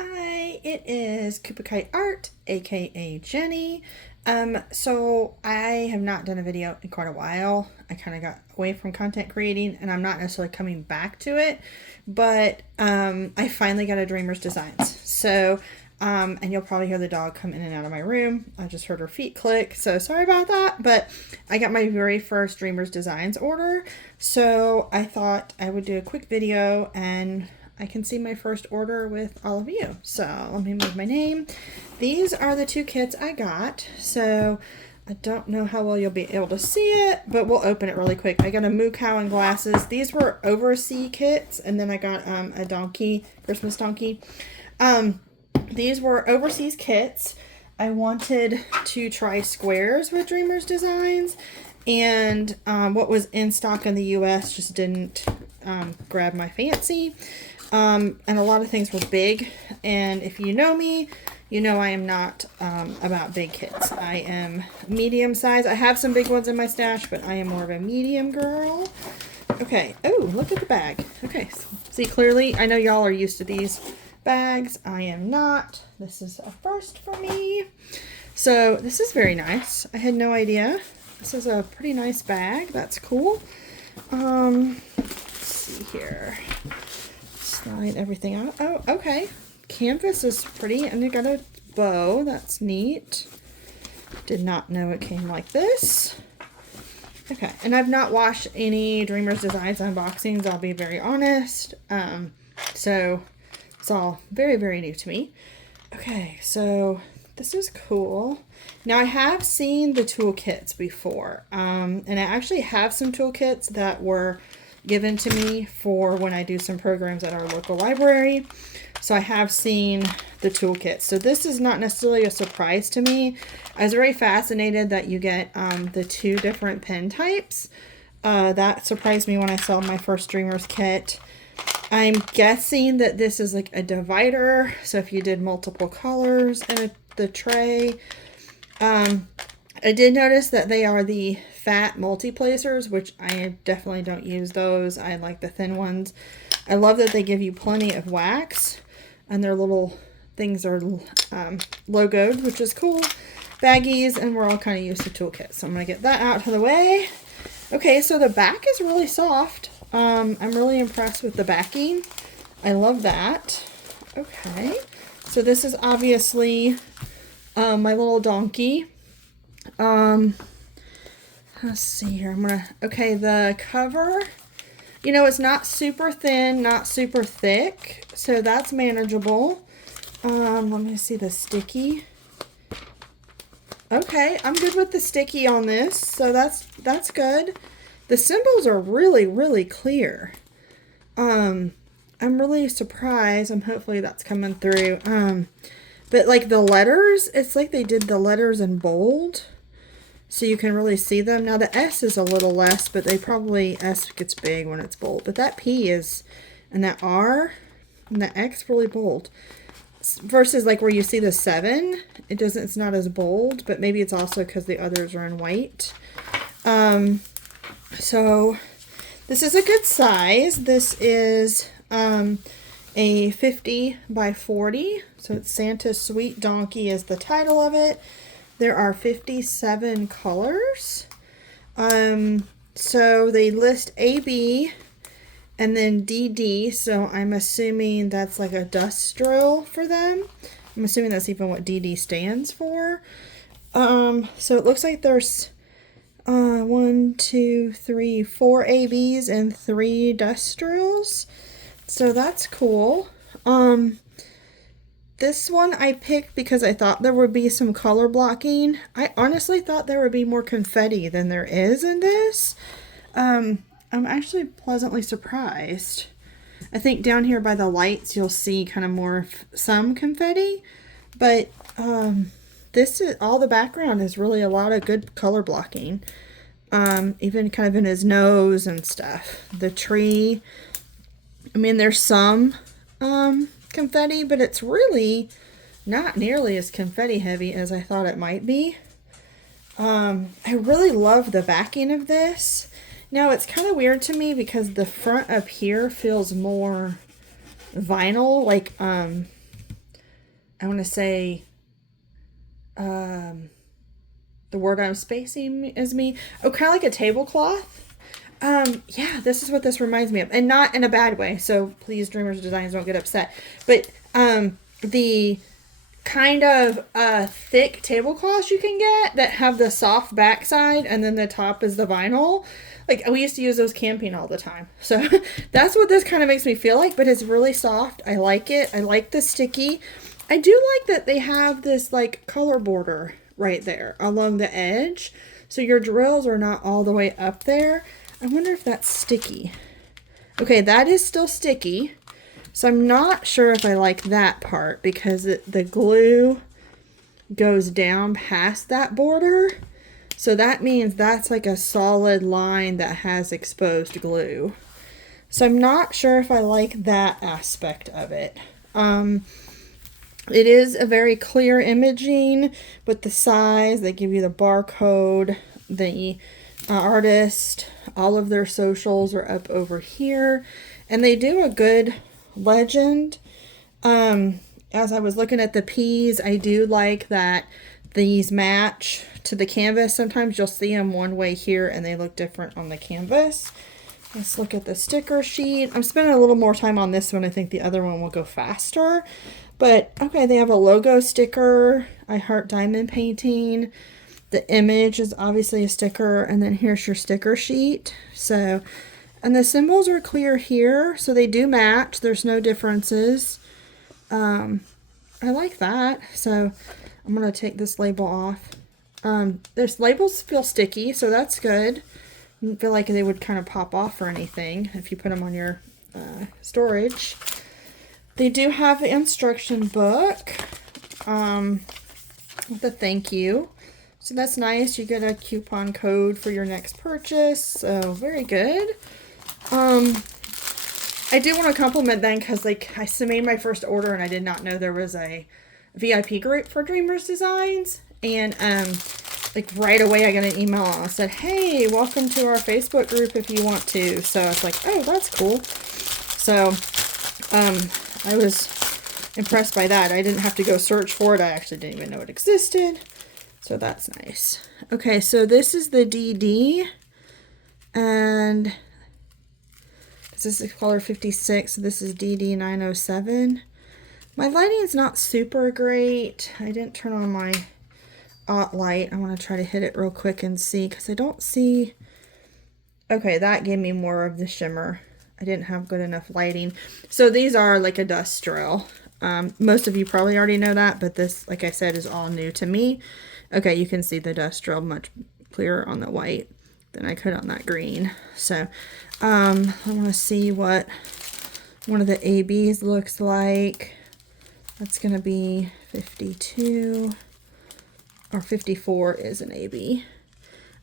Hi, it is Koopa Kite Art, aka Jenny. So I have not done a video in quite a while. I kind of got away from content creating and I'm not necessarily coming back to it, but I finally got a Dreamers Designs. So, and you'll probably hear the dog come in and out of my room. I just heard her feet click, so sorry about that, but I got my very first Dreamers Designs order. So I thought I would do a quick video and I can see my first order with all of you. So let me move my name. These are the two kits I got. So I don't know how well you'll be able to see it, but we'll open it really quick. I got a moo cow and glasses. These were overseas kits, and then I got a donkey, Christmas donkey. These were overseas kits. I wanted to try squares with Dreamers Designs, and what was in stock in the US just didn't grab my fancy. And a lot of things were big, and if you know me, you know I am not about big kits. I am medium size. I have some big ones in my stash, but I am more of a medium girl. Okay. Oh, look at the bag. Okay. See, clearly, I know y'all are used to these bags. I am not. This is a first for me. So this is very nice. I had no idea. This is a pretty nice bag. That's cool. Let's see here. Slide everything out. Oh, okay. Canvas is pretty, and it got a bow. That's neat. Did not know it came like this. Okay, and I've not watched any Dreamers Designs unboxings, I'll be very honest. So it's all very, very new to me. Okay, so this is cool. Now I have seen the toolkits before, and I actually have some toolkits that were given to me for when I do some programs at our local library. So I have seen the toolkit. So this is not necessarily a surprise to me. I was very fascinated that you get the two different pen types. That surprised me when I saw my first Dreamers kit. I'm guessing that this is like a divider. So if you did multiple colors in the tray. I did notice that they are the fat multi-placers, which I definitely don't use those. I like the thin ones. I love that they give you plenty of wax, and their little things are logoed, which is cool. Baggies, and we're all kind of used to toolkits, so I'm going to get that out of the way. Okay, so the back is really soft. I'm really impressed with the backing. I love that. Okay, so this is obviously my little donkey. Let's see here. Okay, the cover, you know, it's not super thin, not super thick, so that's manageable. Let me see the sticky. Okay, I'm good with the sticky on this, so that's good. The symbols are really, really clear. I'm really surprised. Hopefully that's coming through. But like the letters, it's like they did the letters in bold, so you can really see them. Now the S is a little less, but S gets big when it's bold. But that P is, and that R, and the X really bold. Versus like where you see the 7, it's not as bold, but maybe it's also because the others are in white. So this is a good size. This is a 50 by 40. So it's Santa's Sweet Donkey is the title of it. There are 57 colors. So they list AB and then DD. So I'm assuming that's like a dust drill for them. I'm assuming that's even what DD stands for. So it looks like there's 1, 2, 3, 4 ABs and 3 dust drills. So that's cool. This one I picked because I thought there would be some color blocking. I honestly thought there would be more confetti than there is in this. I'm actually pleasantly surprised. I think down here by the lights you'll see kind of more some confetti, but this is all the background is really a lot of good color blocking. Even kind of in his nose and stuff. The tree, I mean, there's some confetti, but it's really not nearly as confetti heavy as I thought it might be. I really love the backing of this. Now it's kind of weird to me because the front up here feels more vinyl, like I want to say, the word I'm spacing is me. Oh, kind of like a tablecloth. Yeah, this is what this reminds me of, and not in a bad way. So please, Dreamers Designs, don't get upset. But the kind of thick tablecloths you can get that have the soft backside, and then the top is the vinyl. Like, we used to use those camping all the time. So that's what this kind of makes me feel like, but it's really soft. I like it. I like the sticky. I do like that they have this like color border right there along the edge. So your drills are not all the way up there. I wonder if that's sticky. Okay, that is still sticky. So I'm not sure if I like that part because the glue goes down past that border. So that means that's like a solid line that has exposed glue. So I'm not sure if I like that aspect of it. It is a very clear imaging with the size. They give you the barcode, the artist, all of their socials are up over here. And they do a good legend. As I was looking at the peas, I do like that these match to the canvas. Sometimes you'll see them one way here and they look different on the canvas. Let's look at the sticker sheet. I'm spending a little more time on this one. I think the other one will go faster. But okay, they have a logo sticker. I heart diamond painting. The image is obviously a sticker. And then here's your sticker sheet. So, and the symbols are clear here. So they do match. There's no differences. I like that. So I'm going to take this label off. This labels feel sticky, so that's good. I don't feel like they would kind of pop off or anything if you put them on your storage. They do have the instruction book with a thank you. So that's nice. You get a coupon code for your next purchase. So very good. I do want to compliment them because like I made my first order and I did not know there was a VIP group for Dreamers Designs. And like right away I got an email and I said, hey, welcome to our Facebook group if you want to. So I was like, oh, that's cool. So I was impressed by that. I didn't have to go search for it. I actually didn't even know it existed. So that's nice. Okay, so this is the DD. And this is color 56. So this is DD 907. My lighting is not super great. I didn't turn on my light. I want to try to hit it real quick and see because I don't see. Okay, that gave me more of the shimmer. I didn't have good enough lighting. So these are like a dust drill. Most of you probably already know that, but this, like I said, is all new to me. Okay, you can see the dust drill much clearer on the white than I could on that green. So I want to see what one of the ABs looks like. That's going to be 52 or 54 is an AB.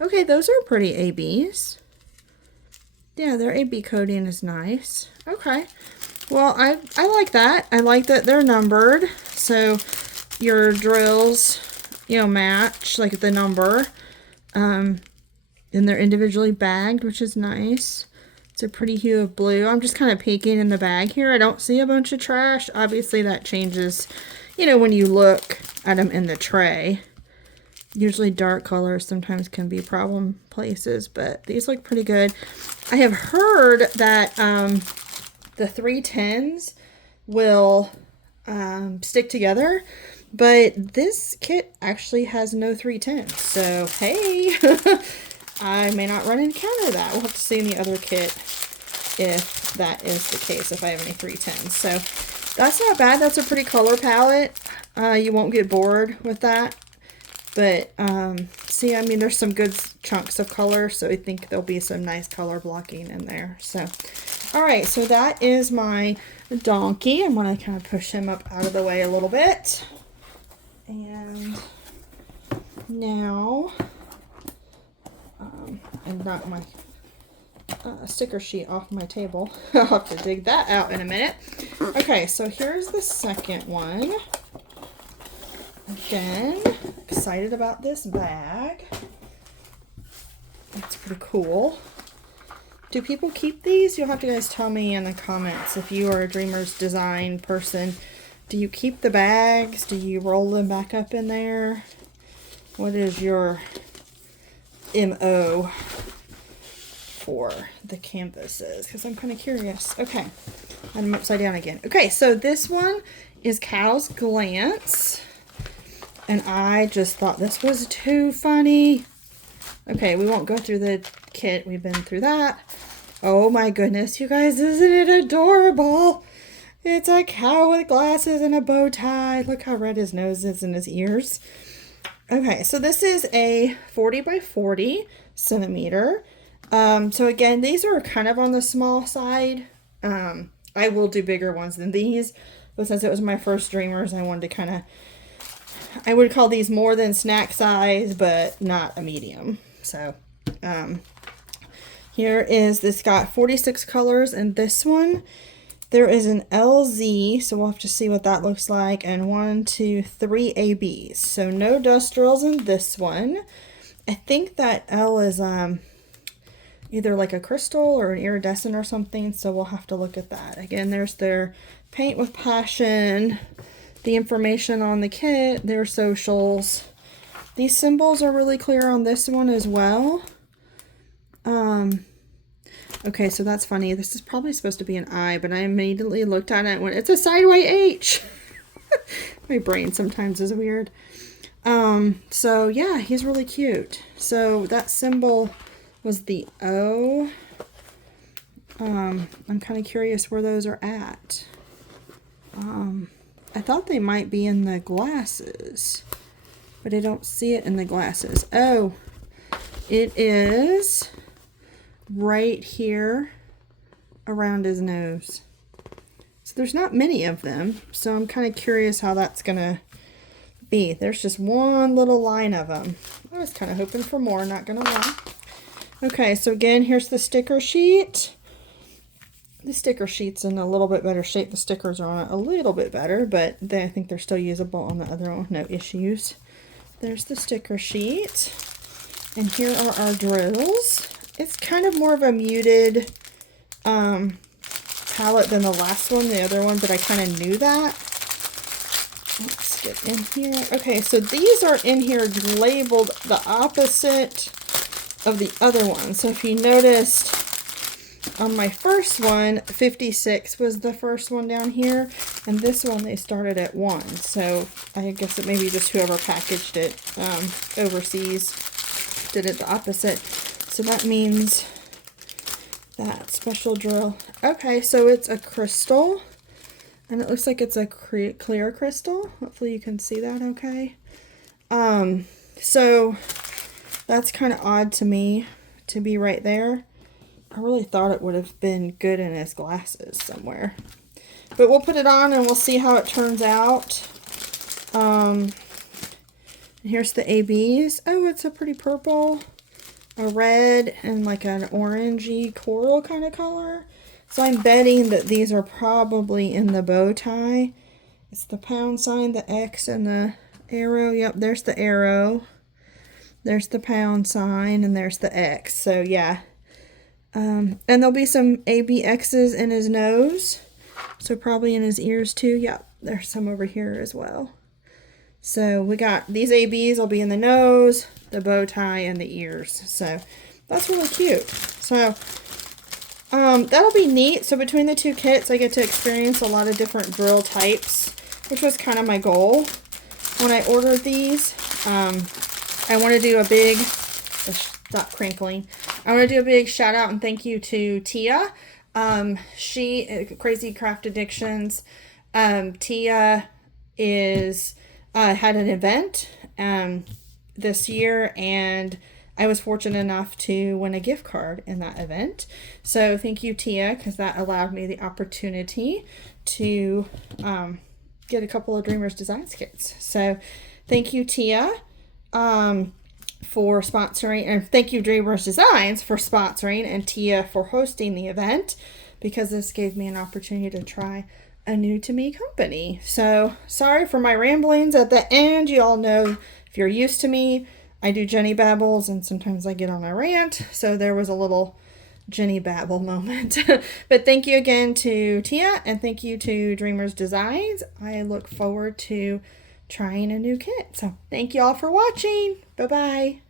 Okay, those are pretty ABs. Yeah, their AB coding is nice. Okay. Well, I like that. I like that they're numbered. So your drills, you know, match like the number. And they're individually bagged, which is nice. It's a pretty hue of blue. I'm just kind of peeking in the bag here. I don't see a bunch of trash. Obviously that changes, you know, when you look at them in the tray. Usually dark colors sometimes can be problem places, but these look pretty good. I have heard that the 310s will stick together, but this kit actually has no 310s. So, hey, I may not run encounter that. We'll have to see in the other kit if that is the case, if I have any 310s. So that's not bad. That's a pretty color palette. You won't get bored with that. But, see, I mean, there's some good chunks of color, so I think there'll be some nice color blocking in there. So, all right, so that is my donkey. I'm going to kind of push him up out of the way a little bit. And now, I knocked my sticker sheet off my table. I'll have to dig that out in a minute. Okay, so here's the second one. Again, excited about this bag. It's pretty cool. Do people keep these? You'll have to guys tell me in the comments if you are a Dreamers Design person. Do you keep the bags? Do you roll them back up in there? What is your MO for the canvases? Because I'm kind of curious. Okay, I'm upside down again. Okay, so this one is Cow's Glance. And I just thought this was too funny. Okay, we won't go through the kit. We've been through that. Oh my goodness, you guys, isn't it adorable? It's a cow with glasses and a bow tie. Look how red his nose is and his ears. Okay, so this is a 40 by 40 centimeter. So again, these are kind of on the small side. I will do bigger ones than these, but since it was my first Dreamers, I wanted to kind of, I would call these more than snack size, but not a medium. So, here is, this got 46 colors, and this one, there is an LZ, so we'll have to see what that looks like, and 1, 2, 3 ABs. So no dust drills in this one. I think that L is either like a crystal or an iridescent or something, so we'll have to look at that. Again, there's their Paint with Passion, the information on the kit, their socials. These symbols are really clear on this one as well. Okay, so that's funny. This is probably supposed to be an I, but I immediately looked at it and went, it's a sideway H. My brain sometimes is weird. So yeah, he's really cute. So that symbol was the O. I'm kind of curious where those are at. I thought they might be in the glasses, but I don't see it in the glasses. Oh, it is right here around his nose. So there's not many of them, so I'm kind of curious how that's gonna be. There's just one little line of them. I was kind of hoping for more, not gonna lie. Okay, so again, here's the sticker sheet. The sticker sheet's in a little bit better shape. The stickers are on it a little bit better, but I think they're still usable on the other one. No issues. There's the sticker sheet. And here are our drills. It's kind of more of a muted palette than the last one, the other one, but I kind of knew that. Let's get in here. Okay, so these are in here labeled the opposite of the other one. So if you noticed, on my first one, 56 was the first one down here, and this one they started at 1. So I guess it maybe just whoever packaged it overseas did it the opposite. So that means that special drill. Okay, so it's a crystal, and it looks like it's a clear crystal. Hopefully you can see that okay. So that's kind of odd to me to be right there. I really thought it would have been good in his glasses somewhere. But we'll put it on and we'll see how it turns out. Here's the ABs. Oh, it's a pretty purple, a red, and like an orangey coral kind of color. So I'm betting that these are probably in the bow tie. It's the pound sign, the X, and the arrow. Yep, there's the arrow. There's the pound sign, and there's the X. So yeah. And there'll be some ABXs in his nose. So probably in his ears too. Yep, there's some over here as well. So we got these ABs will be in the nose, the bow tie, and the ears. So that's really cute. So that'll be neat. So between the two kits, I get to experience a lot of different drill types, which was kind of my goal when I ordered these. I want to do a big, stop crinkling. I want to do a big shout out and thank you to Tia. She, Crazy Craft Addictions. Tia is, had an event, this year, and I was fortunate enough to win a gift card in that event. So thank you, Tia, because that allowed me the opportunity to, get a couple of Dreamers Designs kits. So thank you, Tia, for sponsoring, and thank you Dreamers Designs for sponsoring, and Tia for hosting the event, because this gave me an opportunity to try a new to me company. So sorry for my ramblings at the end. You all know, if you're used to me, I do Jenny Babbles and sometimes I get on a rant. So there was a little Jenny Babble moment. But thank you again to Tia, and thank you to Dreamers Designs. I look forward to trying a new kit. So thank you all for watching. Bye-bye.